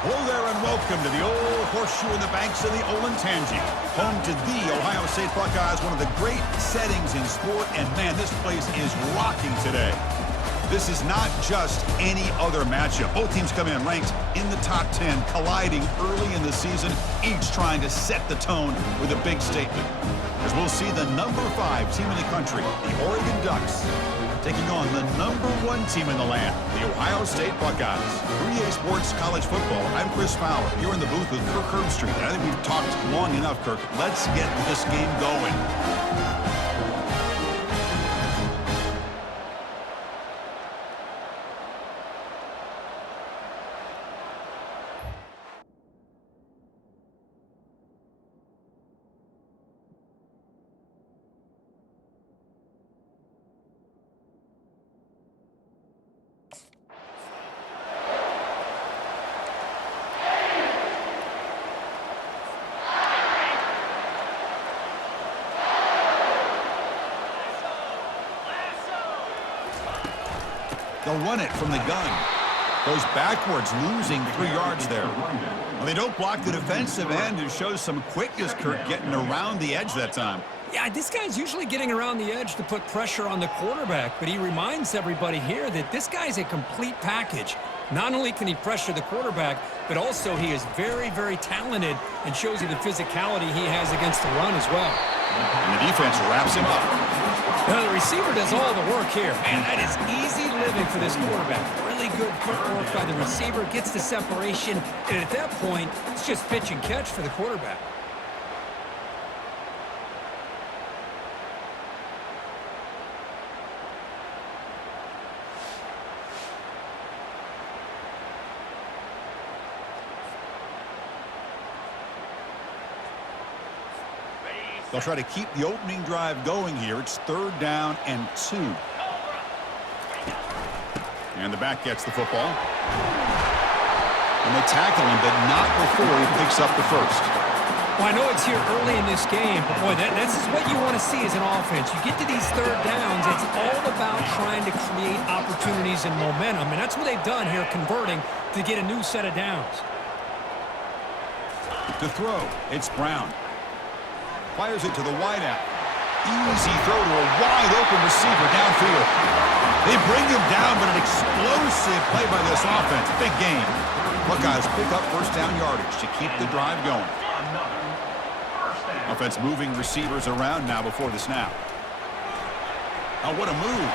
Hello there and welcome to the old horseshoe in the banks of the Olentangy, home to the Ohio State Buckeyes, one of the great settings in sport, and man, this place is rocking today. This is not just any other matchup. Both teams come in ranked in the top 10, colliding early in the season, each trying to set the tone with a big statement. As we'll see the number 5 team in the country, the Oregon Ducks, taking on the number 1 team in the land, the Ohio State Buckeyes. 3A Sports College Football, I'm Chris Fowler, here in the booth with Kirk Herbstreit. I think we've talked long enough, Kirk. Let's get this game going. They'll run it from the gun. Goes backwards, losing 3 yards there. Well, they don't block the defensive end, who shows some quickness, Kirk, getting around the edge that time. Yeah, this guy's usually getting around the edge to put pressure on the quarterback, but he reminds everybody here that this guy's a complete package. Not only can he pressure the quarterback, but also he is very, very talented and shows you the physicality he has against the run as well. And the defense wraps him up. Now, the receiver does all the work here. Man, that is easy living for this quarterback. Really good footwork by the receiver, gets the separation, and at that point, it's just pitch and catch for the quarterback. They'll try to keep the opening drive going here. It's 3rd down and 2. And the back gets the football. And they tackle him, but not before he picks up the first. Well, I know it's here early in this game, but boy, this is what you want to see as an offense. You get to these 3rd downs, it's all about trying to create opportunities and momentum, and that's what they've done here, converting to get a new set of downs. To throw, it's Brown. Fires it to the wideout. Easy throw to a wide-open receiver downfield. They bring him down, but an explosive play by this offense. Big game. Buckeyes pick up 1st down yardage to keep the drive going. Offense moving receivers around now before the snap. Oh, what a move.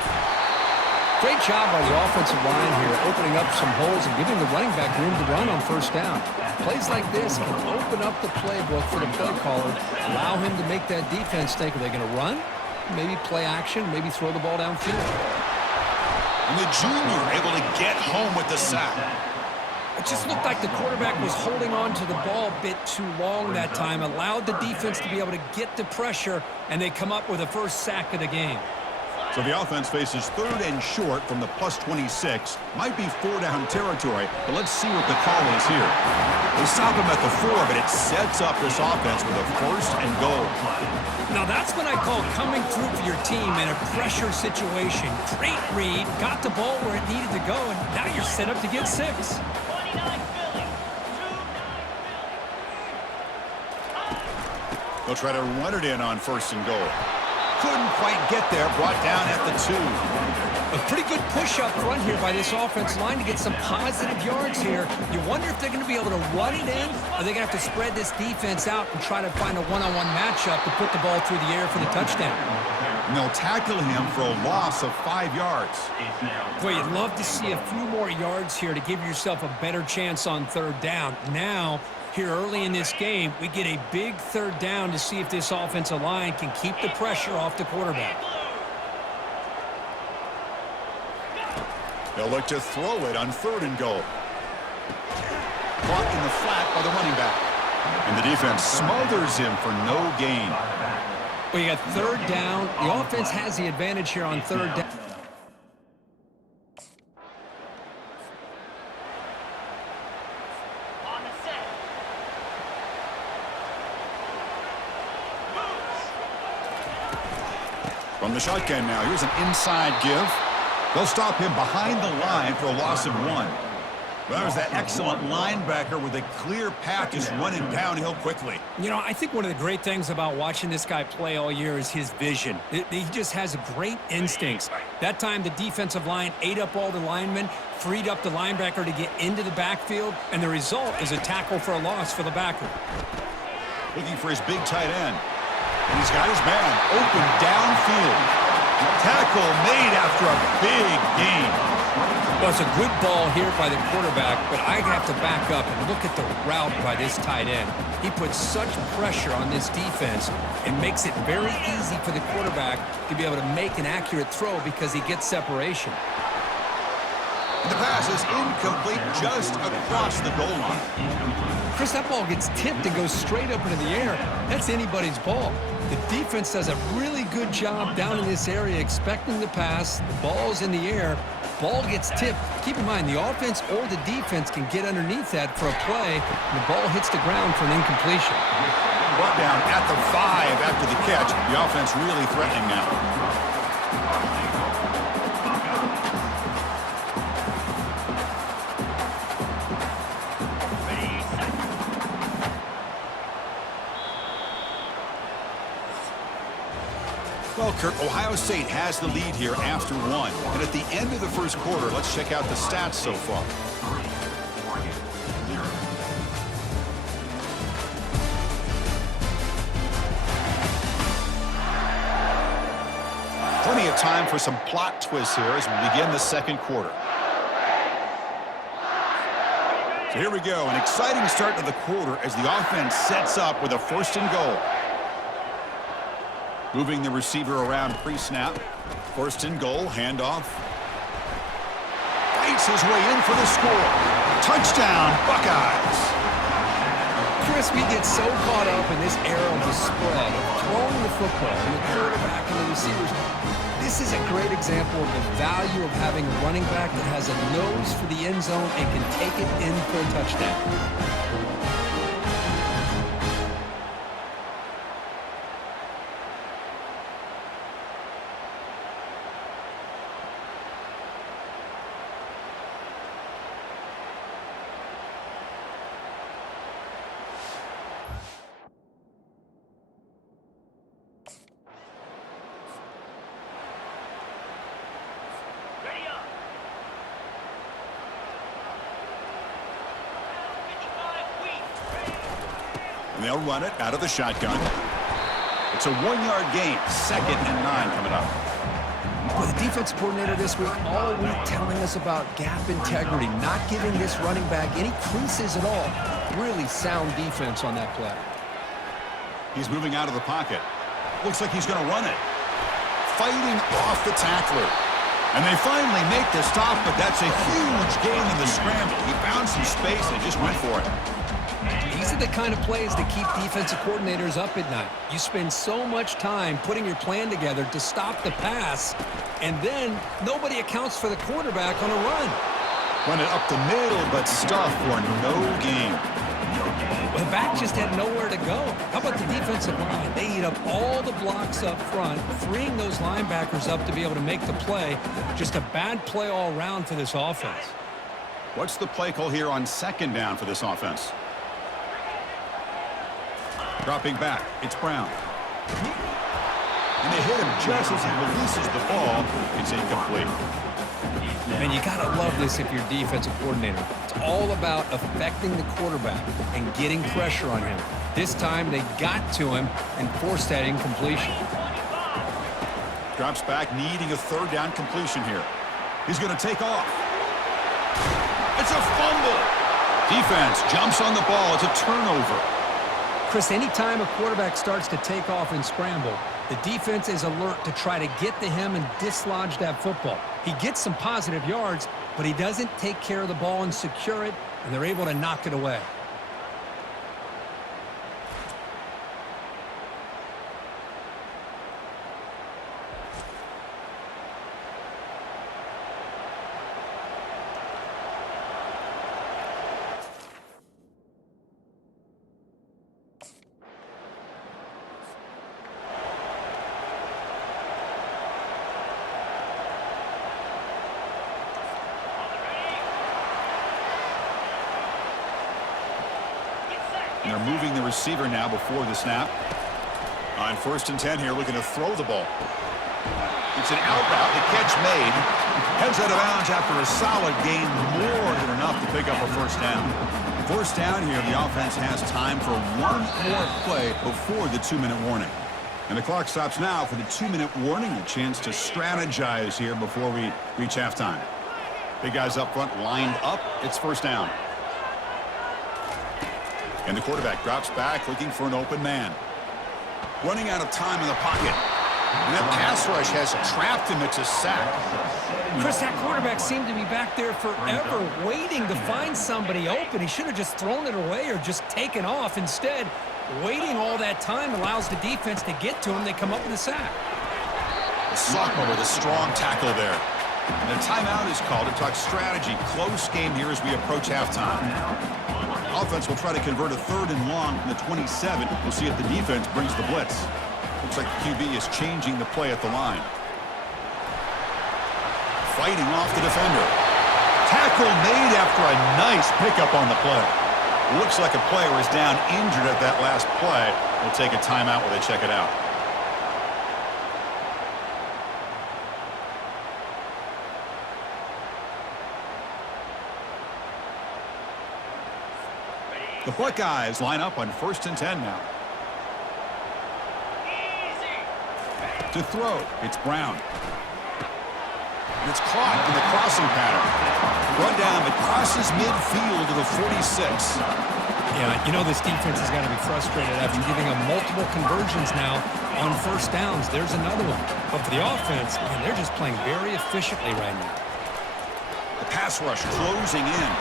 Great job by the offensive line here, opening up some holes and giving the running back room to run on 1st down. Plays like this can open up the playbook for the play caller, allow him to make that defense think, are they going to run? Maybe play action, maybe throw the ball downfield. And the junior able to get home with the sack. It just looked like the quarterback was holding on to the ball a bit too long that time, allowed the defense to be able to get the pressure, and they come up with the first sack of the game. So the offense faces 3rd and short from the +26. Might be 4-down territory, but let's see what the call is here. They stop him at the 4, but it sets up this offense with a 1st and goal. Now that's what I call coming through for your team in a pressure situation. Great read, got the ball where it needed to go, and now you're set up to get 6. They'll try to run it in on 1st and goal. Couldn't quite get there, brought down at the 2. A pretty good push up front here by this offensive line to get some positive yards here. You wonder if they're going to be able to run it in, or they're going to have to spread this defense out and try to find a one-on-one matchup to put the ball through the air for the touchdown. And they'll tackle him for a loss of 5 yards. Boy, you'd love to see a few more yards here to give yourself a better chance on 3rd down. Now, here early in this game, we get a big 3rd down to see if this offensive line can keep the pressure off the quarterback. They'll look to throw it on 3rd and goal. Caught in the flat by the running back. And the defense smothers him for no gain. Well, you got 3rd down. The offense has the advantage here on 3rd down. From the shotgun now, here's an inside give. They'll stop him behind the line for a loss of 1. Well, there's that excellent linebacker with a clear path just running downhill quickly. You know, I think one of the great things about watching this guy play all year is his vision. He just has great instincts. That time, the defensive line ate up all the linemen, freed up the linebacker to get into the backfield, and the result is a tackle for a loss for the backer. Looking for his big tight end. And he's got his man open downfield. Tackle made after a big gain. Well, it's a good ball here by the quarterback, but I have to back up and look at the route by this tight end. He puts such pressure on this defense and makes it very easy for the quarterback to be able to make an accurate throw because he gets separation. And the pass is incomplete just across the goal line. Chris, that ball gets tipped and goes straight up into the air. That's anybody's ball. The defense does a really good job down in this area expecting the pass. The ball's in the air. Ball gets tipped. Keep in mind, the offense or the defense can get underneath that for a play, and the ball hits the ground for an incompletion. Brought down at the 5 after the catch. The offense really threatening now. Well, Kirk, Ohio State has the lead here after 1. And at the end of the first quarter, let's check out the stats so far. Plenty of time for some plot twists here as we begin the second quarter. So here we go, an exciting start to the quarter as the offense sets up with a 1st and goal. Moving the receiver around pre-snap. 1st and goal, handoff. Fights his way in for the score. Touchdown, Buckeyes. Chris, we get so caught up in this era of the spread, of throwing the football and the quarterback and the receivers. This is a great example of the value of having a running back that has a nose for the end zone and can take it in for a touchdown. And they'll run it out of the shotgun. It's a 1-yard gain. 2nd and 9 coming up. Well, the defense coordinator this week all week telling us about gap integrity, not giving this running back any creases at all. Really sound defense on that play. He's moving out of the pocket. Looks like he's going to run it. Fighting off the tackler. And they finally make the stop, but that's a huge gain in the scramble. He found some space and just went for it. These are the kind of plays that keep defensive coordinators up at night. You spend so much time putting your plan together to stop the pass, and then nobody accounts for the quarterback on a run. Run it up the middle, but stuff for no gain. Well, the back just had nowhere to go. How about the defensive line? They eat up all the blocks up front, freeing those linebackers up to be able to make the play. Just a bad play all around for this offense. What's the play call here on 2nd down for this offense? Dropping back, it's Brown. And they hit him just as he releases the ball. It's incomplete. Man, you got to love this if you're defensive coordinator. It's all about affecting the quarterback and getting pressure on him. This time they got to him and forced that incompletion. Drops back, needing a 3rd down completion here. He's going to take off. It's a fumble. Defense jumps on the ball. It's a turnover. Chris, anytime a quarterback starts to take off and scramble, the defense is alert to try to get to him and dislodge that football. He gets some positive yards, but he doesn't take care of the ball and secure it, and they're able to knock it away. And they're moving the receiver now before the snap. On 1st and 10 here, looking to throw the ball. It's an out route. The catch made. Heads out of bounds after a solid gain, more than enough to pick up a 1st down. 1st down here, the offense has time for one more play before the 2-minute warning. And the clock stops now for the 2-minute warning. A chance to strategize here before we reach halftime. Big guys up front lined up. It's 1st down. And the quarterback drops back looking for an open man. Running out of time in the pocket. And that pass rush has trapped him. It's a sack. Chris, that quarterback seemed to be back there forever waiting to find somebody open. He should have just thrown it away or just taken off. Instead, waiting all that time allows the defense to get to him. They come up with a sack. The sophomore with a strong tackle there. And a timeout is called to talk strategy. Close game here as we approach halftime. Offense will try to convert a 3rd and long from the 27. We'll see if the defense brings the blitz. Looks like the QB is changing the play at the line. Fighting off the defender. Tackle made after a nice pickup on the play. Looks like a player is down injured at that last play. We'll take a timeout while they check it out. The Buckeyes line up on 1st and 10 now. To throw, it's Brown. And it's caught in the crossing pattern. Run down, it crosses midfield to the 46. Yeah, you know this defense has got to be frustrated after giving them multiple conversions now on 1st downs. There's another one. But for the offense, man, they're just playing very efficiently right now. The pass rush closing in.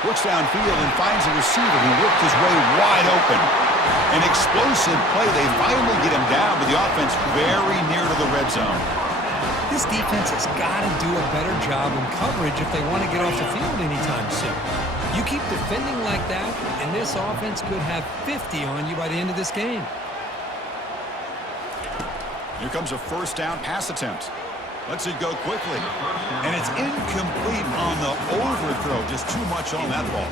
Looks downfield and finds a receiver who worked his way wide open. An explosive play. They finally get him down, but the offense very near to the red zone. This defense has got to do a better job in coverage if they want to get off the field anytime soon. You keep defending like that, and this offense could have 50 on you by the end of this game. Here comes a 1st down pass attempt. Lets it go quickly. And it's incomplete on the overthrow. Just too much on that ball.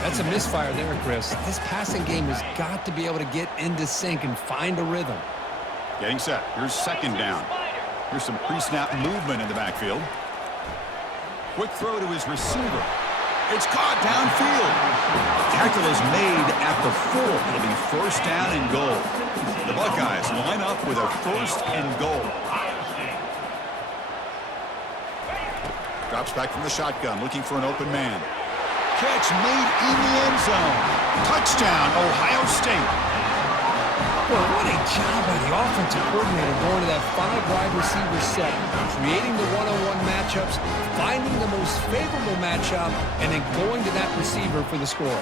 That's a misfire there, Chris. This passing game has got to be able to get into sync and find a rhythm. Getting set. Here's 2nd down. Here's some pre-snap movement in the backfield. Quick throw to his receiver. It's caught downfield. Tackle is made at the 4. It'll be 1st down and goal. The Buckeyes line up with a 1st and goal. Drops back from the shotgun, looking for an open man. Catch made in the end zone. Touchdown, Ohio State. Boy, what a job by the offensive coordinator going to that 5-wide receiver set, creating the one-on-one matchups, finding the most favorable matchup, and then going to that receiver for the score.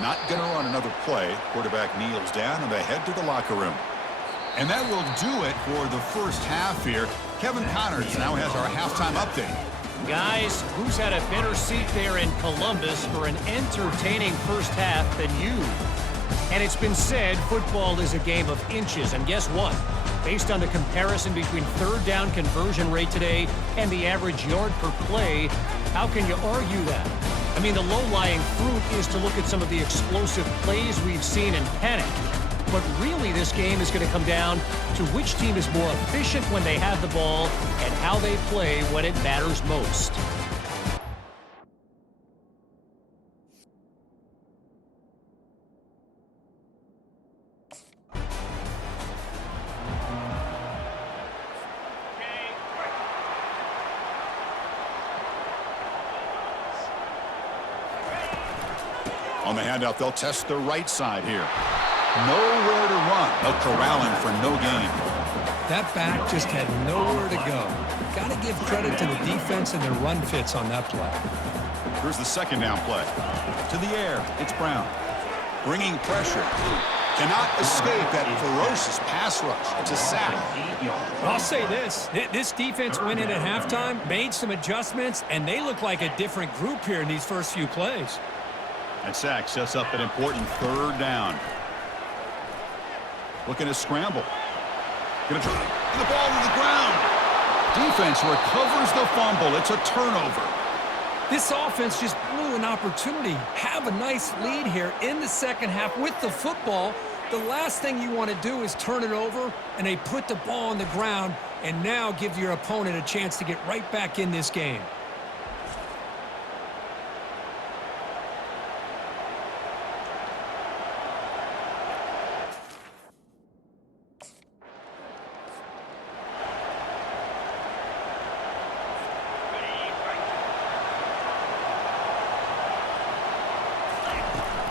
Not going to run another play. Quarterback kneels down and they head to the locker room. And that will do it for the 1st half here. Kevin Connors now has our halftime update. Guys, who's had a better seat there in Columbus for an entertaining 1st half than you? And it's been said football is a game of inches. And guess what? Based on the comparison between 3rd down conversion rate today and the average yard per play, how can you argue that? I mean, the low-lying fruit is to look at some of the explosive plays we've seen and panic. But really, this game is going to come down to which team is more efficient when they have the ball and how they play when it matters most. On the handout, they'll test the right side here. Nowhere to run. They'll corral him for no gain. That back just had nowhere to go. Got to give credit to the defense and their run fits on that play. Here's the 2nd down play. To the air, it's Brown. Bringing pressure. Cannot escape that ferocious pass rush. It's a sack. I'll say this. This defense went in at halftime, made some adjustments, and they look like a different group here in these first few plays. That sack sets up an important third down. Looking to scramble. Going to try the ball to the ground. Defense recovers the fumble. It's a turnover. This offense just blew an opportunity. Have a nice lead here in the second half with the football. The last thing you want to do is turn it over, and they put the ball on the ground and now give your opponent a chance to get right back in this game.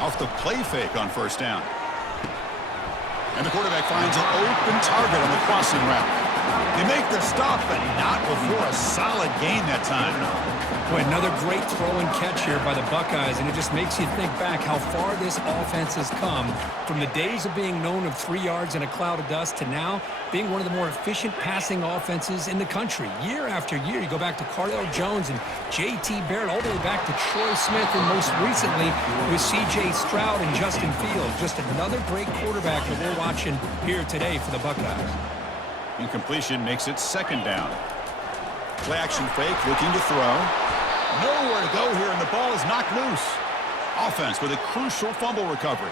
Off the play fake on first down. And the quarterback finds an open target on the crossing route. They make the stop, but not before a solid gain that time. Boy, another great throw and catch here by the Buckeyes, and it just makes you think back how far this offense has come from the days of being known of 3 yards in a cloud of dust to now being one of the more efficient passing offenses in the country. Year after year, you go back to Cardale Jones and J.T. Barrett, all the way back to Troy Smith, and most recently with C.J. Stroud and Justin Fields. Just another great quarterback that we're watching here today for the Buckeyes. Incompletion makes it second down. Play action fake, looking to throw. Nowhere to go here, and the ball is knocked loose. Offense with a crucial fumble recovery.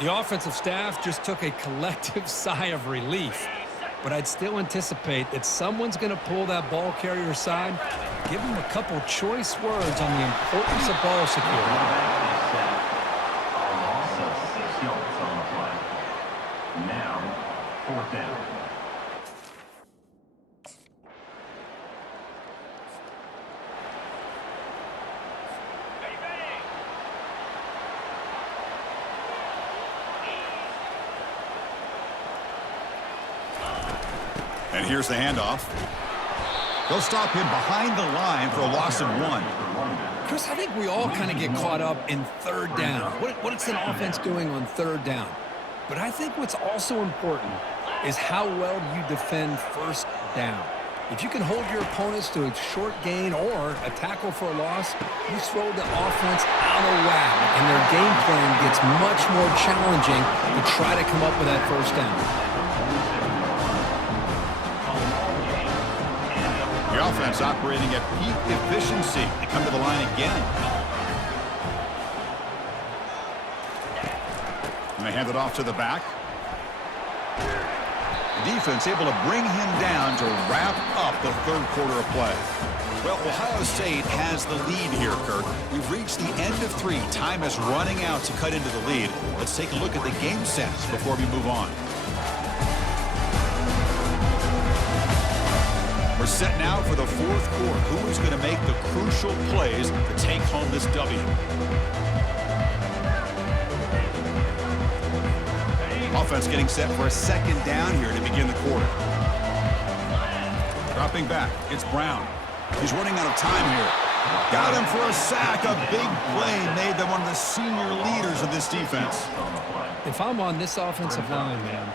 The offensive staff just took a collective sigh of relief. But I'd still anticipate that someone's going to pull that ball carrier aside, give him a couple choice words on the importance of ball security. Now, fourth down. And here's the handoff. They'll stop him behind the line for a loss of 1. Chris, I think we all kind of get caught up in third down. What's an offense doing on third down? But I think what's also important is how well you defend first down. If you can hold your opponents to a short gain or a tackle for a loss, you throw the offense out of whack, and their game plan gets much more challenging to try to come up with that first down. The offense operating at peak efficiency. They come to the line again. And they hand it off to the back. The defense able to bring him down to wrap up the third quarter of play. Well, Ohio State has the lead here, Kirk. We've reached the end of 3. Time is running out to cut into the lead. Let's take a look at the game sense before we move on. We're set now for the fourth quarter. Who is going to make the crucial plays to take home this W? Offense getting set for a second down here to begin the quarter. Dropping back, it's Brown. He's running out of time here. Got him for a sack. A big play made by one of the senior leaders of this defense. If I'm on this offensive line, man,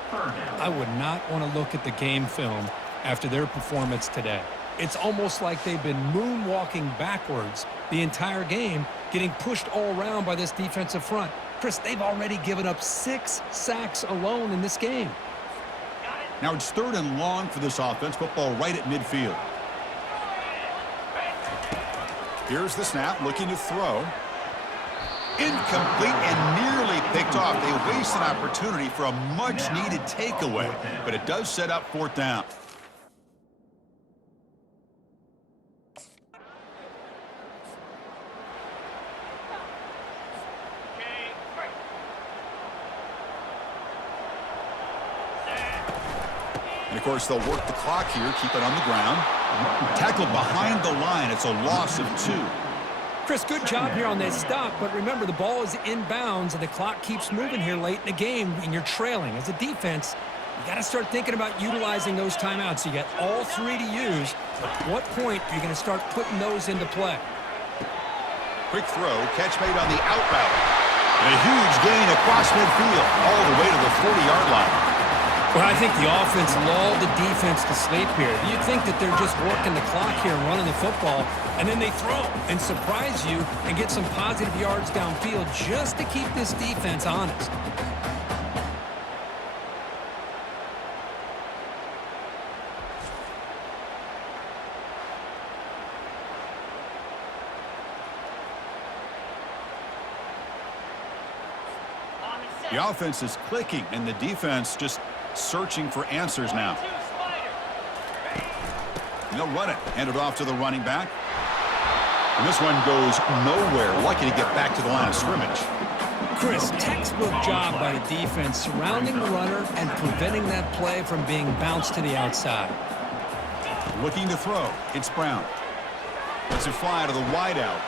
I would not want to look at the game film after their performance today. It's almost like they've been moonwalking backwards the entire game, getting pushed all around by this defensive front. Chris, they've already given up 6 sacks alone in this game. Now it's third and long for this offense. Football right at midfield. Here's the snap, looking to throw. Incomplete and nearly picked off. They waste an opportunity for a much-needed takeaway, but it does set up fourth down. And, of course, they'll work the clock here, keep it on the ground. Tackled behind the line. It's a loss of 2. Chris, good job here on this stop, but remember, the ball is inbounds, and the clock keeps moving here late in the game, and you're trailing. As a defense, you got to start thinking about utilizing those timeouts. You got all 3 to use. At what point are you going to start putting those into play? Quick throw, catch made on the out route. And a huge gain across midfield, all the way to the 40-yard line. Well, I think the offense lulled the defense to sleep here. You'd think that they're just working the clock here and running the football, and then they throw and surprise you and get some positive yards downfield just to keep this defense honest. The offense is clicking, and the defense just searching for answers now. And they'll run it. Hand it off to the running back. And this one goes nowhere. Lucky to get back to the line of scrimmage. Chris, textbook job by the defense surrounding the runner and preventing that play from being bounced to the outside. Looking to throw. It's Brown. Lets it fly to the wideout.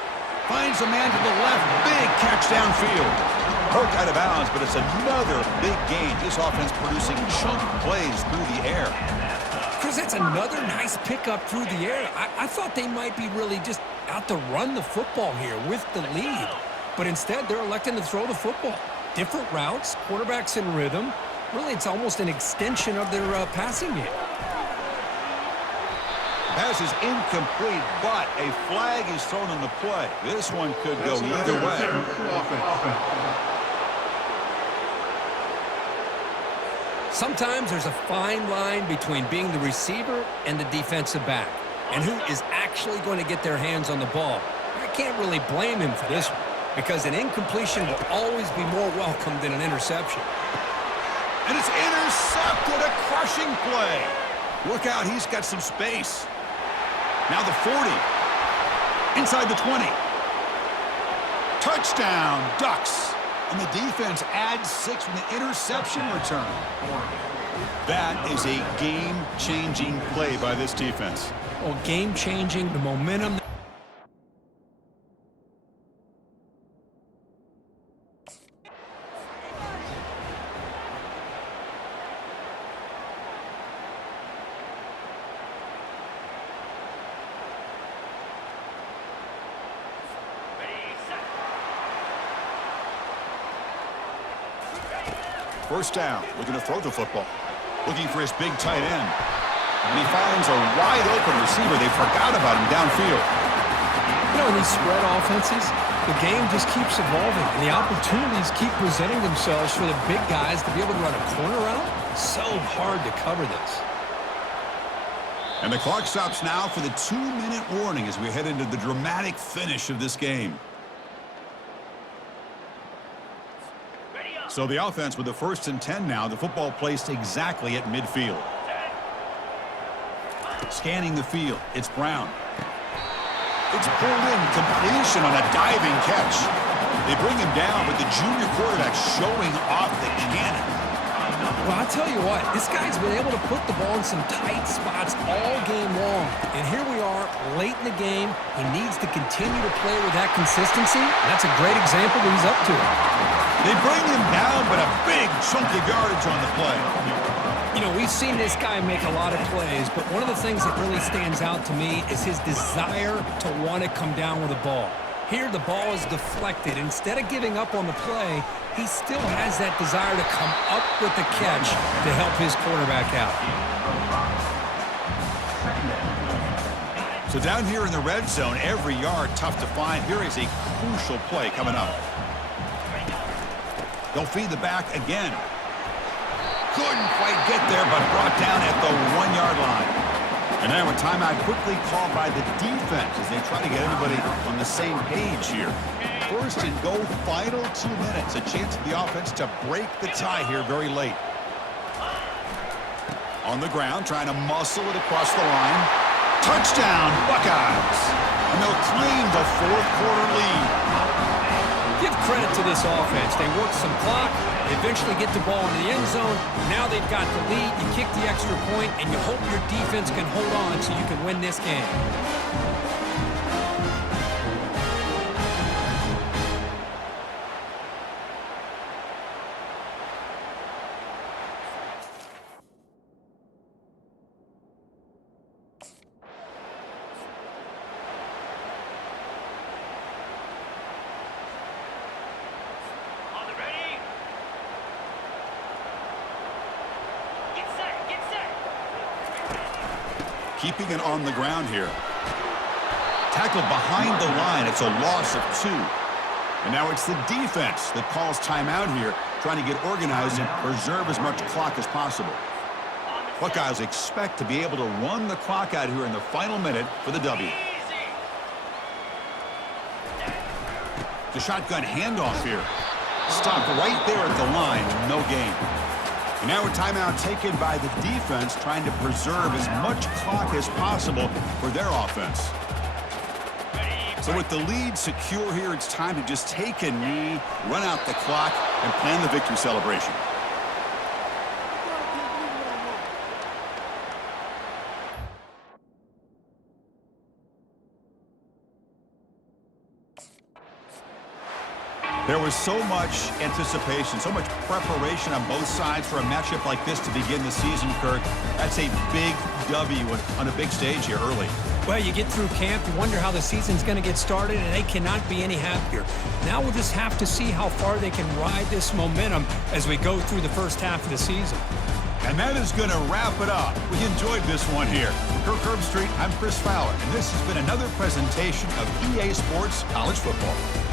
Finds a man to the left. Big catch downfield. Poked out of bounds, but it's another big gain. This offense producing chunk plays through the air. Chris, that's another nice pickup through the air. I thought they might be really just out to run the football here with the lead. But instead, they're electing to throw the football. Different routes, quarterbacks in rhythm. Really, it's almost an extension of their passing game. Pass is incomplete, but a flag is thrown on the play. This one could go either way. Sometimes there's a fine line between being the receiver and the defensive back, and who is actually going to get their hands on the ball. I can't really blame him for this one, because an incompletion will always be more welcome than an interception. And it's intercepted, a crushing play. Look out, he's got some space. Now the 40, inside the 20. Touchdown, Ducks. And the defense adds 6 from the interception return. That is a game-changing play by this defense. Oh, game-changing, the momentum. First down, looking to throw the football. Looking for his big tight end. And he finds a wide-open receiver. They forgot about him downfield. You know, in these spread offenses, the game just keeps evolving, and the opportunities keep presenting themselves for the big guys to be able to run a corner route. So hard to cover this. And the clock stops now for the 2-minute warning as we head into the dramatic finish of this game. So the offense with the 1st and 10 now. The football placed exactly at midfield. Scanning the field. It's Brown. It's pulled in. Completion on a diving catch. They bring him down, but the junior quarterback showing off the cannon. Well, I'll tell you what, this guy's been able to put the ball in some tight spots all game long. And here we are, late in the game. He needs to continue to play with that consistency. That's a great example that he's up to it. They bring him down, but a big chunk of yardage on the play. You know, we've seen this guy make a lot of plays, but one of the things that really stands out to me is his desire to want to come down with the ball. Here, the ball is deflected. Instead of giving up on the play, he still has that desire to come up with the catch to help his quarterback out. So down here in the red zone, every yard tough to find. Here is a crucial play coming up. They'll feed the back again. Couldn't quite get there, but brought down at the 1-yard line. And now a timeout quickly called by the defense as they try to get everybody on the same page here. 1st and goal, final 2 minutes. A chance for the offense to break the tie here very late. On the ground, trying to muscle it across the line. Touchdown, Buckeyes. And they'll claim the 4th quarter lead. Give credit to this offense. They work some clock. They eventually get the ball into the end zone. Now they've got the lead. You kick the extra point, and you hope your defense can hold on so you can win this game. keeping it on the ground here. Tackled behind the line. It's a loss of 2. And now it's the defense that calls timeout here, trying to get organized and preserve as much clock as possible. Buckeyes expect to be able to run the clock out here in the final minute for the W. The shotgun handoff here. Stopped right there at the line. No gain. And now a timeout taken by the defense, trying to preserve as much clock as possible for their offense. So with the lead secure here, it's time to just take a knee, run out the clock, and plan the victory celebration. There was so much anticipation, so much preparation on both sides for a matchup like this to begin the season, Kirk. That's a big W on a big stage here early. Well, you get through camp, you wonder how the season's going to get started, and they cannot be any happier. Now we'll just have to see how far they can ride this momentum as we go through the first half of the season. And that is going to wrap it up. We enjoyed this one here. For Kirk Herbstreit, I'm Chris Fowler, and this has been another presentation of EA Sports College Football.